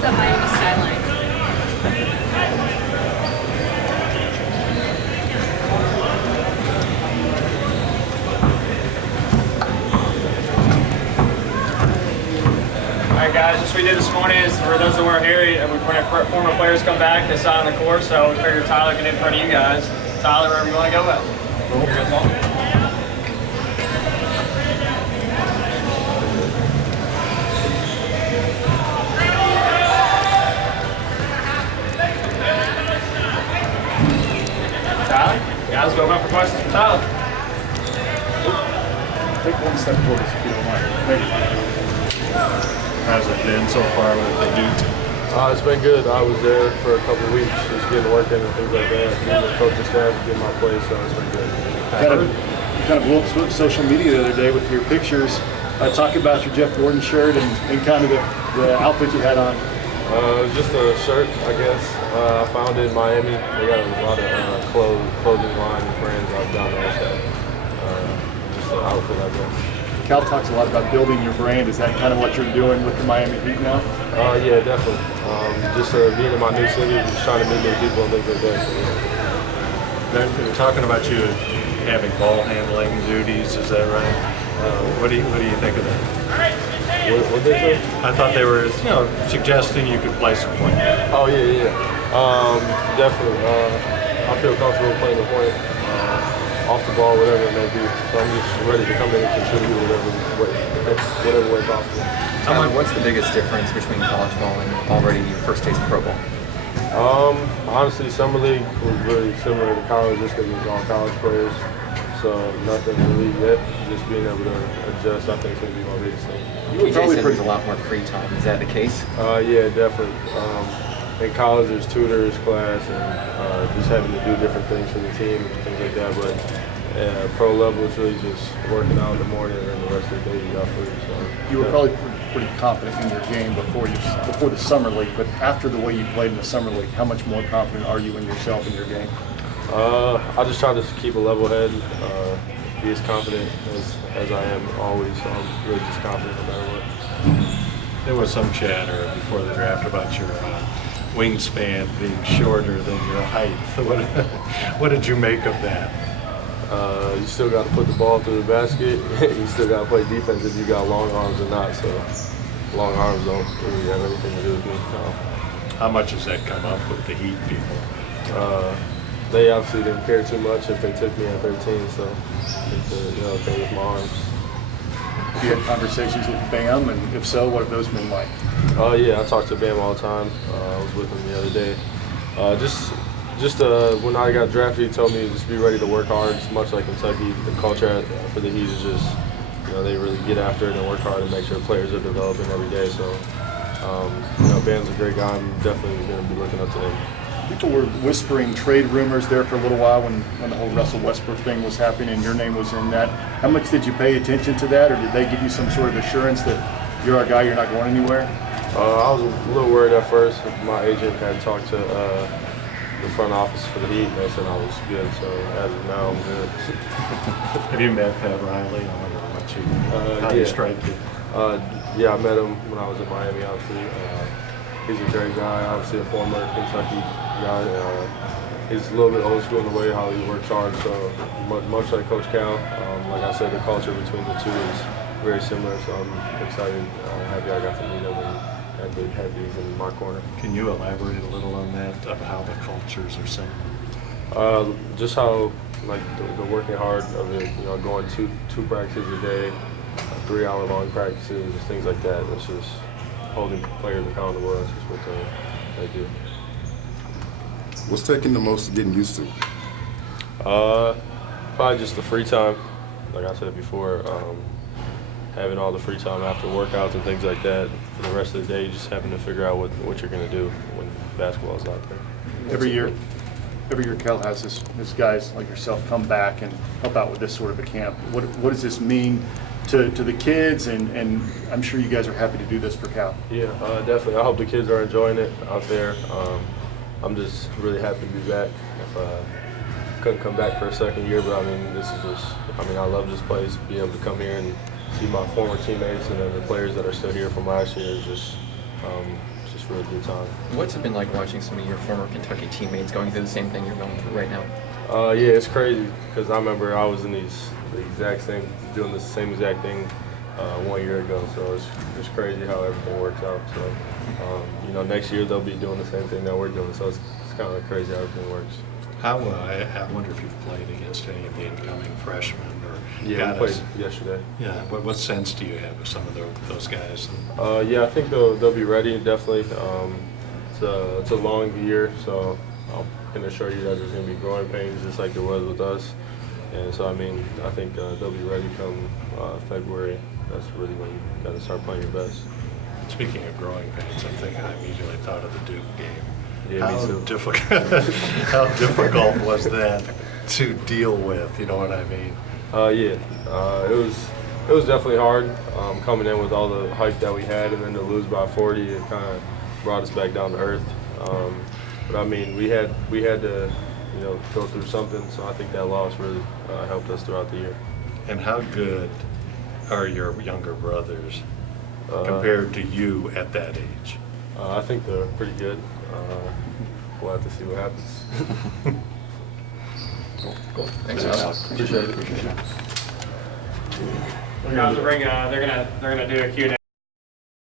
the Miami skyline? All right, guys, what we did this morning is, for those that weren't here, when our former players come back, they sign on the course, so we figured Tyler could get in front of you guys. Tyler, wherever you want to go with. Cool. Tyler, guys, go up for questions for Tyler. Take one step forward if you don't mind. Thank you. How's it been so far with the new team? It's been good. I was there for a couple of weeks, just getting work in and things like that. Getting the coaching staff, getting my play, so it's been good. You kind of blew up social media the other day with your pictures. Talk about your Jeff Gordon shirt and kind of the outfit you had on. Just a shirt, I guess. I found it in Miami. They got a lot of clothing line and brands out down there, so just an outfit, I guess. Cal talks a lot about building your brand. Is that kind of what you're doing with the Miami Heat now? Yeah, definitely. Just being in my new city, just trying to meet new people and things like that. So, They're talking about you having ball handling duties. Is that right? What do you think of that? What they say? I thought they were, suggesting you could play some point. Oh yeah. Definitely. I feel comfortable playing the point. Off the ball, whatever it may be. So I'm just ready to come in and contribute whatever way possible. Tyler, what's the biggest difference between college ball and already your first taste of pro ball? Honestly, summer league was really similar to college just because it was all college players. So nothing really yet. Just being able to adjust, I think, is going to be my biggest thing. You said there's a lot more free time. Is that the case? Yeah, definitely. In college, there's tutors, class, and just having to do different things for the team and things like that. But pro level is really just working out in the morning and then the rest of the day you got free. So You were probably pretty confident in your game before the summer league, but after the way you played in the summer league, how much more confident are you in yourself and your game? I just try to keep a level head, be as confident as I am always. So I'm really just confident no matter what. There was some chatter before the draft about your wingspan being shorter than your height. What did you make of that? You still got to put the ball through the basket. You still got to play defense if you got long arms or not. So long arms don't really have anything to do with me. No. How much has that come up with the Heat people? They obviously didn't care too much if they took me at 13. So it's a thing with my arms. Have you had conversations with Bam, and if so, what have those been like? Yeah, I talk to Bam all the time. I was with him the other day. When I got drafted, he told me to just be ready to work hard. It's much like Kentucky. The culture for the Heat is just, they really get after it and work hard and make sure players are developing every day. So, Bam's a great guy. I'm definitely going to be looking up to him. People were whispering trade rumors there for a little while when the whole Russell Westbrook thing was happening and your name was in that. How much did you pay attention to that, or did they give you some sort of assurance that you're our guy, you're not going anywhere? I was a little worried at first. My agent had talked to the front office for the Heat, and they said I was good. So as of now, I'm good. Have you met Pat Riley? I wonder how you strike it. Yeah, I met him when I was in Miami, obviously. He's a great guy, obviously a former Kentucky guy. He's a little bit old school in the way how he works hard, so much like Coach Cal. Like I said, the culture between the two is very similar, so I'm excited, happy I got to meet him and have these in my corner. Can you elaborate a little on that, of how the cultures are similar? Just how, like, the working hard of it, going two practices a day, 3-hour-long practices, things like that. It's just holding players accountable. That's just what they do. What's taking the most getting used to? Probably just the free time. Like I said before, having all the free time after workouts and things like that. For the rest of the day, just having to figure out what you're going to do when basketball is out there. Every year Cal has this guys like yourself come back and help out with this sort of a camp. What does this mean to the kids, and I'm sure you guys are happy to do this for Cal. Yeah, definitely. I hope the kids are enjoying it out there. I'm just really happy to be back. Couldn't come back for a second year, but I love this place. Be able to come here and see my former teammates and then the players that are still here from last year is just a really good time. What's it been like watching some of your former Kentucky teammates going through the same thing you're going through right now? Yeah, it's crazy because I remember I was in the exact same, doing the same exact thing 1 year ago. So it's crazy how everything works out. So you know, next year they'll be doing the same thing that we're doing. So it's kind of crazy how everything works. How I wonder if you've played against any of the incoming freshmen or Yeah, we played yesterday. Yeah, what sense do you have of some of those guys? Yeah, I think they'll be ready, definitely. It's a long year, so I can assure you that there's going to be growing pains just like there was with us. And so, I mean, I think they'll be ready come February. That's really when you got to start playing your best. Speaking of growing pains, I think I immediately thought of the Duke game. Yeah, me too. How difficult was that to deal with? You know what I mean? It was definitely hard coming in with all the hype that we had, and then to lose by 40, it kind of brought us back down to earth. But I mean, we had to, you know, go through something. So I think that loss really helped us throughout the year. And how good are your younger brothers compared to you at that age? I think they're pretty good. We'll have to see what happens. Cool. Thanks, Alex. Appreciate it. Guys, they're gonna do a Q&A.